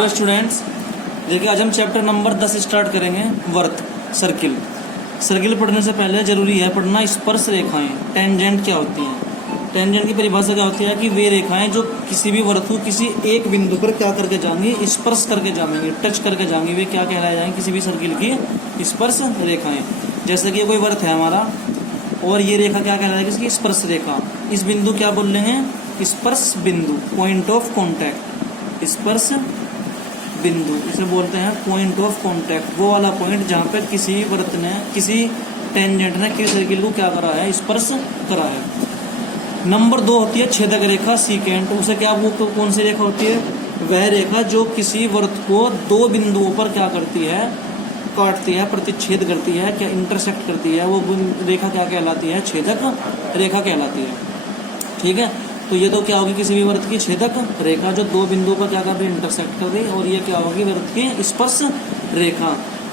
Hello students, देखिए आज हम चैप्टर नंबर 10 स्टार्ट करेंगे। वर्त, सर्किल। सर्किल पढ़ने से पहले जरूरी है पढ़ना स्पर्श रेखाएं। टेंजेंट क्या होती हैं? टेंजेंट की परिभाषा क्या होती है कि वे रेखाएं जो किसी भी वर्त को किसी एक बिंदु पर क्या करके जाएंगी, स्पर्श करके जाएंगी, टच करके जाएंगी, वे क्या कहलाए जाएंगे? किसी भी सर्किल की स्पर्श रेखाएं। जैसे कि कोई वर्त है हमारा और ये रेखा क्या कहलाएगी? इसकी स्पर्श रेखा। इस बिंदु क्या बोल रहे हैं? स्पर्श बिंदु, पॉइंट ऑफ कॉन्टैक्ट। स्पर्श बिंदु इसे बोलते हैं पॉइंट ऑफ कॉन्टैक्ट। वो वाला पॉइंट जहाँ पे किसी वर्त ने, किसी टेंजेंट ने किसी सर्किल को क्या करा है? स्पर्श करा है। नंबर 2 होती है छेदक रेखा, सीकेंट। उसे क्या, वो कौन सी रेखा होती है? वह रेखा जो किसी वर्त को दो बिंदुओं पर क्या करती है? काटती है, प्रतिच्छेद करती है, क्या इंटरसेक्ट करती है। वो रेखा क्या कहलाती है? छेदक रेखा कहलाती है। ठीक है, तो ये तो क्या होगी? किसी भी वर्त की छेदक रेखा जो दो बिंदुओं पर क्या कर रही है? इंटरसेक्ट कर रही है। और ये क्या होगी? वर्त की स्पर्श रेखा।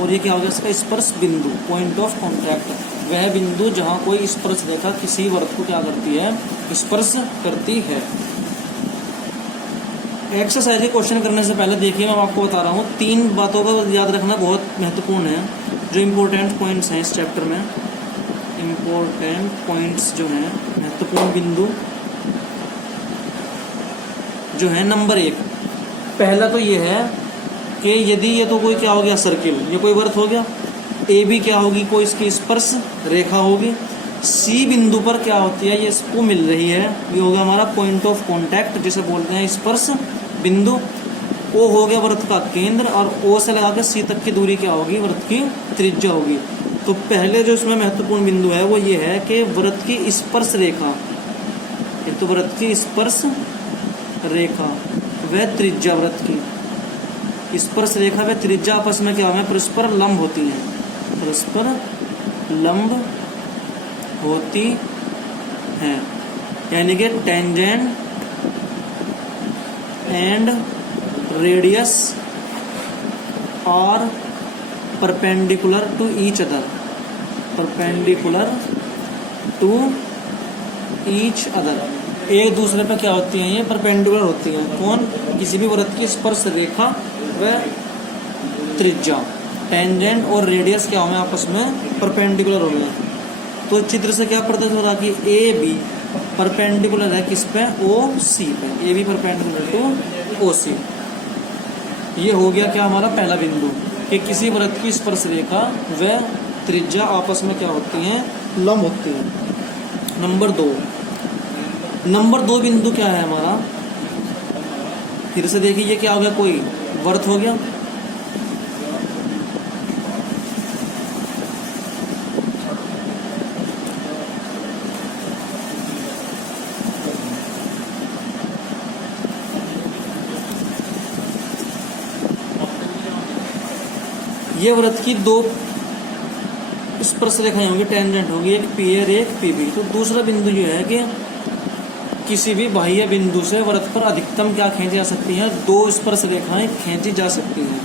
और ये क्या होगा? इसका स्पर्श बिंदु, पॉइंट ऑफ कॉन्टैक्ट। वह बिंदु जहाँ कोई स्पर्श रेखा किसी वर्त को क्या करती है? स्पर्श करती है। एक्सरसाइज क्वेश्चन करने से पहले देखिए, मैं आपको बता रहा हूँ 3 बातों का याद रखना बहुत महत्वपूर्ण है, जो इम्पोर्टेंट पॉइंट्स हैं इस चैप्टर में। इम्पोर्टेंट पॉइंट्स जो हैं, महत्वपूर्ण बिंदु जो है। नंबर 1, पहला तो ये है कि यदि ये तो कोई क्या हो गया? सर्किल, ये कोई वर्त हो गया। ए बी क्या होगी? कोई इसकी स्पर्श रेखा होगी। सी बिंदु पर क्या होती है? ये इसको मिल रही है, ये होगा हमारा पॉइंट ऑफ कॉन्टैक्ट, जिसे बोलते हैं स्पर्श बिंदु। ओ हो गया वर्त का केंद्र, और ओ से लगा के सी तक की दूरी क्या होगी? वर्त की त्रिज्या होगी। तो पहले जो इसमें महत्वपूर्ण बिंदु है वो ये है कि वर्त की स्पर्श रेखा, एक तो वर्त की स्पर्श रेखा व त्रिज्या, वर्त की स्पर्श रेखा व त्रिज्या आपस में क्या है? परस्पर लंब होती हैं, परस्पर लंब होती हैं। यानी कि tangent and radius are perpendicular to each other, perpendicular to each other. एक दूसरे पे क्या होती हैं? ये परपेंडिकुलर होती हैं। कौन? किसी भी वर्त की स्पर्श रेखा व त्रिज्या, टेंजेंट और रेडियस क्या होंगे? आपस में परपेंडिकुलर होंगे। तो चित्र से क्या प्रतीत हो रहा कि ए बी परपेंडिकुलर है किस पे? ओ सी पे। A B perpendicular to O C. ये हो गया क्या हमारा पहला बिंदु, कि किसी वर्त की स्पर्श रेखा व त्रिज्या आपस में क्या होती हैं? लंब होती हैं। नंबर 2 बिंदु क्या है हमारा? फिर से देखिए, ये क्या हो गया? कोई वर्त हो गया। ये वर्त की 2 स्पर्श रेखाएं होंगी, टेंजेंट होगी, एक पी और एक पी बी। तो दूसरा बिंदु जो है कि किसी भी बाह्य बिंदु से वर्त पर अधिकतम क्या खींची जा सकती हैं? 2 स्पर्श रेखाएं खींची जा सकती हैं।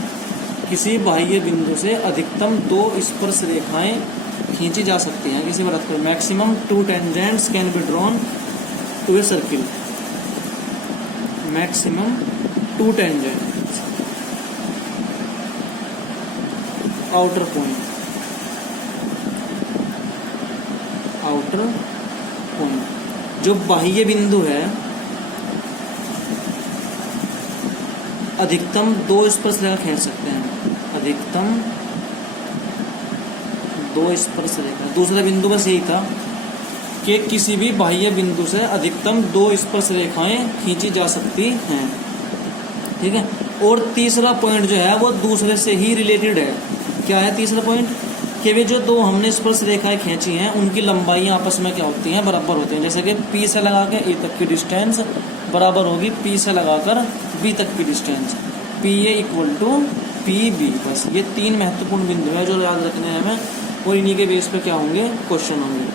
किसी बाह्य बिंदु से अधिकतम 2 स्पर्श रेखाएं खींची जा सकती हैं किसी वर्त पर। Maximum 2 tangents can be drawn to a circle. Maximum 2 tangents. Outer point, outer point जो बाह्य बिंदु है, अधिकतम 2 स्पर्श रेखा खींच सकते हैं। अधिकतम 2 स्पर्श रेखा। दूसरा बिंदु बस यही था कि किसी भी बाह्य बिंदु से अधिकतम 2 स्पर्श रेखाएं खींची जा सकती हैं। ठीक है। और तीसरा पॉइंट जो है वो दूसरे से ही रिलेटेड है। क्या है तीसरा पॉइंट? कि वे जो 2 हमने स्पर्श रेखाएं खींची हैं उनकी लंबाई आपस में क्या होती हैं? बराबर होती हैं। जैसे कि P से लगा के A तक की डिस्टेंस बराबर होगी P से लगाकर B तक की distance. PA equal to PB। बस ये 3 महत्वपूर्ण बिंदु है जो याद रखने हैं हमें, और इन्हीं के बेस पे क्या होंगे? क्वेश्चन होंगे।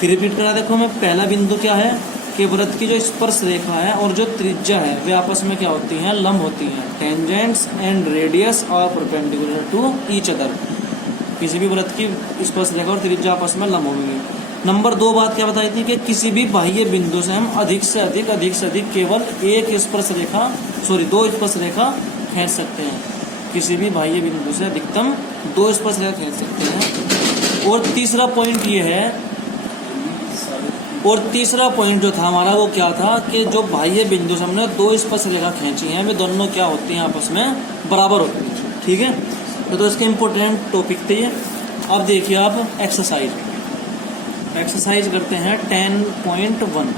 फिर रिपीट करा देखो मैं, पहला बिंदु क्या है कि वर्त की जो स्पर्श रेखा है और जो त्रिज्या है वे आपस में क्या होती हैं? लंब होती हैं। Tangents and radius are perpendicular to each other. किसी भी वृत्त की स्पर्श रेखा और त्रिज्या आपस में लंब होंगी। नंबर 2 बात क्या बताई थी कि किसी भी बाह्य बिंदु से हम अधिक से अधिक केवल 2 स्पर्श रेखा खींच सकते हैं। किसी भी बाह्य बिंदु से अधिकतम 2 स्पर्शरेखा खींच सकते हैं। और तीसरा पॉइंट ये है, और तीसरा पॉइंट जो था हमारा वो क्या था कि जो बाह्य बिंदु से हमने 2 स्पर्शरेखा खींची हैं वे दोनों क्या होती हैं, आपस में बराबर होती हैं। ठीक है, तो इसके इम्पोर्टेंट टॉपिक थे ये। अब देखिए आप एक्सरसाइज करते हैं 10.1।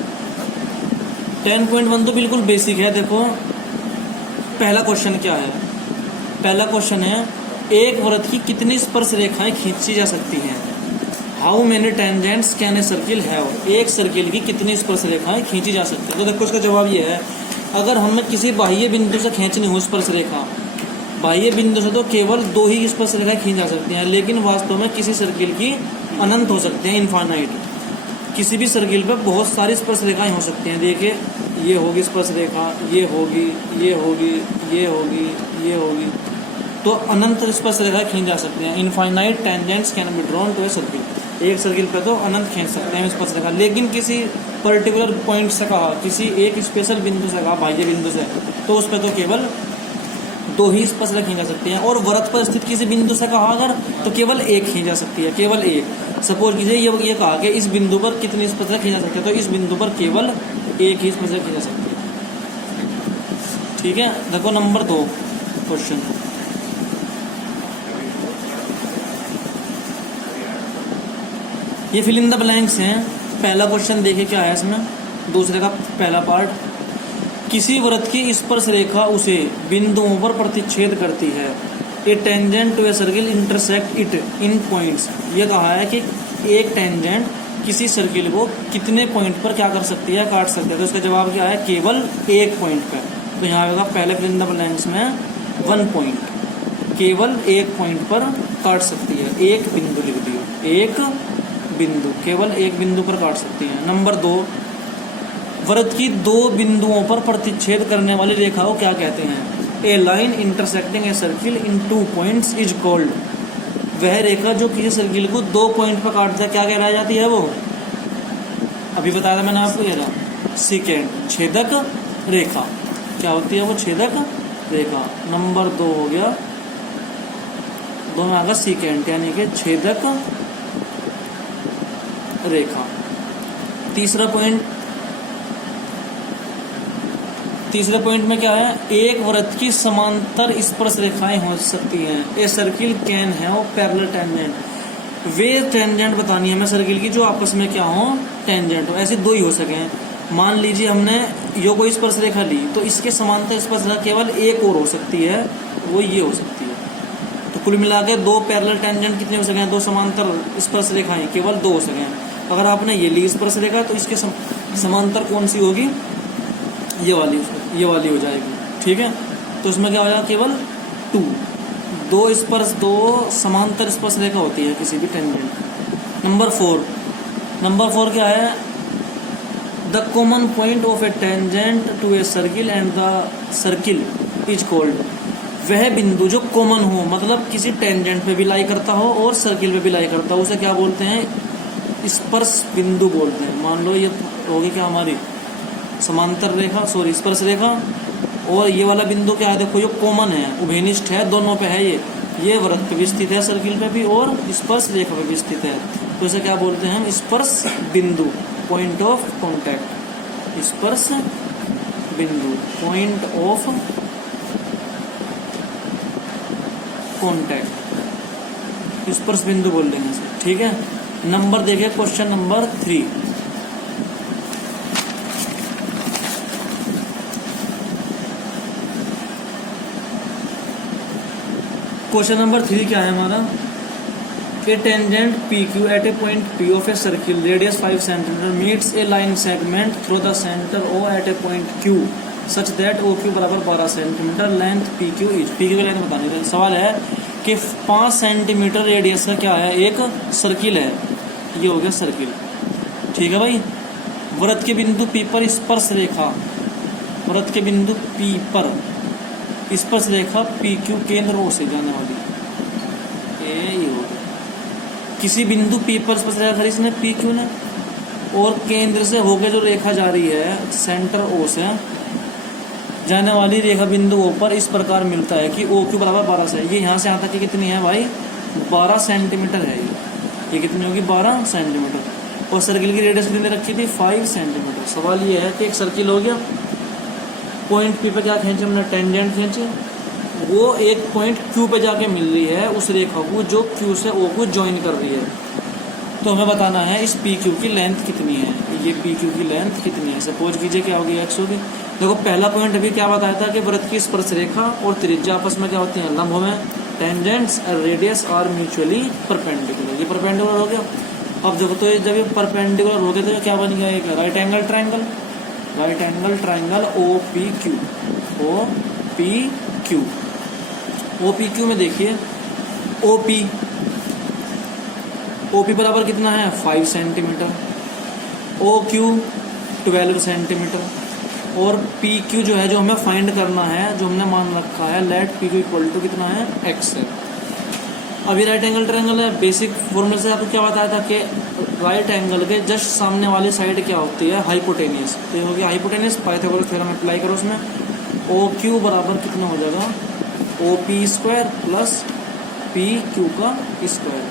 10.1 तो बिल्कुल बेसिक है। देखो पहला क्वेश्चन क्या है, पहला क्वेश्चन है एक वृत्त की कितनी स्पर्श रेखाएं खींची जा सकती हैं। How many tangents can a circle have. एक सर्किल की कितनी स्पर्श रेखाएं खींची जा सकती है। तो देखो इसका जवाब ये है, अगर हमें किसी बाह्य बिंदु से खींचनी हो स्पर्श रेखा, बाह्य बिंदु से तो केवल 2 ही स्पर्श रेखाएं खींची जा सकती हैं, लेकिन वास्तव में किसी सर्किल की अनंत हो सकते हैं, इनफाइनाइट। किसी भी सर्किल पर बहुत सारी स्पर्श रेखाएं हो सकती हैं। देखिए ये होगी स्पर्श रेखा, ये होगी, ये होगी, ये होगी, ये होगी, तो अनंत स्पर्श रेखा खींच जा सकते हैं। Infinite tangents can be drawn to a circle. एक सर्किल पे तो अनंत खींच सकते हैं स्पर्श रेखा, लेकिन किसी पर्टिकुलर पॉइंट से कहा, किसी एक स्पेशल बिंदु से कहा, बाह्य बिंदु से, तो उस पर तो केवल 2 ही स्पर्श रेखा खींच जा सकती हैं। और वृत्त पर स्थित किसी बिंदु से कहा अगर, तो केवल एक खींच जा सकती है, केवल एक। सपोज कीजिए ये कहा कि इस बिंदु पर कितनी स्पर्श रेखा खींच जा सकती है, तो इस बिंदु पर केवल एक ही स्पर्श रेखा खींच जा सकती है। ठीक है, देखो नंबर 2 क्वेश्चन, ये फिल इन द ब्लैंक्स हैं। पहला क्वेश्चन देखिए क्या है इसमें, दूसरे का पहला पार्ट। किसी वृत्त की स्पर्श रेखा उसे बिंदुओं पर प्रतिच्छेद करती है। A tangent to a circle intersect it in points. ये कहा है कि एक टेंजेंट किसी सर्किल को कितने पॉइंट पर क्या कर सकती है, काट सकती है। तो इसका जवाब क्या है, केवल एक पॉइंट पर। तो यहाँ होगा पहले फिल इन द ब्लैंक्स में 1 पॉइंट, केवल एक पॉइंट पर काट सकती है। एक बिंदु लिख दियो, एक बिंदु, केवल एक बिंदु पर काट सकती है। नंबर 2, वृत्त की 2 बिंदुओं पर प्रतिच्छेद करने वाली रेखा को क्या कहते हैं। A line intersecting a circle in 2 points is called. वह रेखा जो किसी सर्किल को 2 पॉइंट पर काटता है क्या कहलाई जाती है, वो अभी बताया था मैंने आपको, ये रहा सीकेंड, छेदक रेखा। क्या होती है वो, छेदक रेखा। नंबर 2 हो गया, 2 में आगा सीकेंड यानी कि छेदक रेखा। तीसरा पॉइंट में क्या है, एक वृत्त की समांतर स्पर्श रेखाएं हो सकती हैं। A circle can have parallel tangent. Way tangent बतानी है हमें सर्किल की जो आपस में क्या हो, टेंजेंट हो। ऐसे 2 ही हो सके। मान लीजिए हमने यो कोई स्पर्श रेखा ली, तो इसके समांतर स्पर्श रेखा केवल एक और हो सकती है, वो ये हो सकती है। तो कुल मिला के 2 पैरेलल टेंजेंट कितने हो सके, 2 समांतर स्पर्श रेखाएं केवल 2 हो सके। अगर आपने ये ली स्पर्श रेखा, तो इसके समांतर कौन सी होगी, ये वाली हो जाएगी। ठीक है, तो इसमें क्या हो जाएगा, केवल 2 समांतर स्पर्श रेखा होती है किसी भी टेंजेंट। नंबर 4 क्या है, the common point of a tangent to a circle and the circle is called. वह बिंदु जो कॉमन हो, मतलब किसी टेंजेंट पे भी लाई करता हो और सर्किल पे भी लाई करता हो, उसे क्या बोलते हैं, स्पर्श बिंदु बोलते हैं। मान लो ये होगी क्या हमारी समांतर रेखा, सॉरी स्पर्श रेखा, और ये वाला बिंदु क्या है, देखो ये कॉमन है, उभयनिष्ठ है, दोनों पे है। ये वृत्त पे भी स्थित है, सर्किल पे भी, और स्पर्श रेखा पे भी स्थित है। तो इसे क्या बोलते हैं हम, स्पर्श बिंदु, पॉइंट ऑफ कॉन्टैक्ट। स्पर्श बिंदु, पॉइंट ऑफ कॉन्टैक्ट, स्पर्श बिंदु बोल देंगे इसे। ठीक है, नंबर देखिए क्वेश्चन नंबर 3। क्वेश्चन नंबर 3 क्या है हमारा, a tangent P Q at a point P of a circle radius 5 centimetre meets a line segment through the centre O at a point Q such that O Q बराबर 12 centimetre, length P Q की length बतानी है। सवाल है कि 5 centimetre radius का क्या है, एक सर्किल है, ये हो गया सर्किल। ठीक है भाई, वृत्त के बिंदु पी पर स्पर्श रेखा, वृत्त के बिंदु पी पर स्पर्श रेखा पी क्यू केंद्र ओ से जाने वाली, ये हो गया। किसी बिंदु पी पर स्पर्श रेखा खड़ी इसने पी क्यू ने, और केंद्र से होकर जो रेखा जा रही है सेंटर ओ से, जाने वाली रेखा बिंदुओं पर इस प्रकार मिलता है कि ओ क्यू बराबर 12 से, ये यहाँ से यहाँ तक की कितनी है भाई 12 सेंटीमीटर है ये कितनी होगी 12 सेंटीमीटर। और सर्किल की रेडियस कितनी रखी थी 5 सेंटीमीटर। सवाल ये है कि एक सर्किल हो गया, पॉइंट पी पे क्या खींचे हमने टेंजेंट खींचे, वो एक पॉइंट क्यू पे जाके मिल रही है उस रेखा को जो क्यू से ओ को ज्वाइन कर रही है। तो हमें बताना है इस पी क्यू की लेंथ कितनी है, ये पी क्यू की लेंथ कितनी है। सपोज कीजिए क्या होगी एक्स होगी। देखो पहला पॉइंट अभी क्या बताया था कि वृत्त की स्पर्श रेखा और त्रिज्या आपस में क्या होती है लंब में, टेंजेंट्स और रेडियस आर म्यूचुअली परपेंडिकुलर, ये परपेंडिकुलर हो गया। अब देखो तो जब ये परपेंडिकुलर हो गए तो क्या बन गया एक right angle triangle, right angle triangle O P Q, O P Q. O P Q में देखिए ओ पी बराबर कितना है 5 सेंटीमीटर, ओ क्यू 12 सेंटीमीटर, और पी क्यू जो है जो हमें फाइंड करना है, जो हमने मान रखा है let P Q equal to कितना है एक्स है। अभी राइट एंगल ट्रायंगल है, बेसिक फॉर्मूले से आपको क्या बताया था कि राइट एंगल के जस्ट सामने वाली साइड क्या होती है हाइपोटेनियस, तो ये हो गया हाइपोटेनियस। पाइथागोरस थ्योरम अप्लाई करो उसमें, ओ क्यू बराबर कितना हो जाएगा O P square plus P Q का स्क्वायर।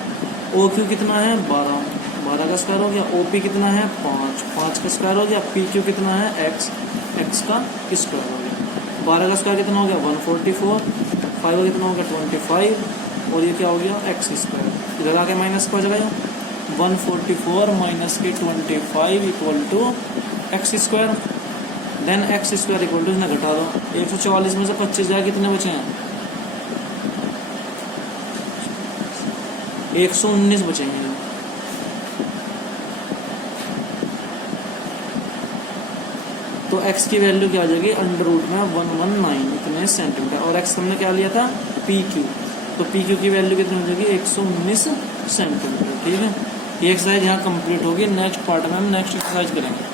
ओ क्यू कितना है 12 का स्क्वायर हो गया, ओ पी कितना है 5 का स्क्वायर हो गया, पी क्यू कितना है एक्स का स्क्वायर हो गया। 12 का स्क्वायर कितना हो गया 144, 5 का कितना हो गया 25, और ये क्या हो गया एक्स स्क्वायर। इधर आके माइनस को जाएगा 144 माइनस के 25 equal to x square. Then x square equal to इसमें घटा दो, 144 में से 25 जाए कितने बचे हैं 119 बचेंगे। तो x की वैल्यू क्या आ जाएगी अंडर रूट में 119 इतने सेंटीमीटर, और x हमने क्या लिया था PQ, तो PQ की वैल्यू कितनी हो जाएगी 119 सेंटीमीटर। ठीक है, ये एक्सरसाइज यहाँ कंप्लीट होगी। नेक्स्ट पार्ट में हम नेक्स्ट एक्सरसाइज करेंगे।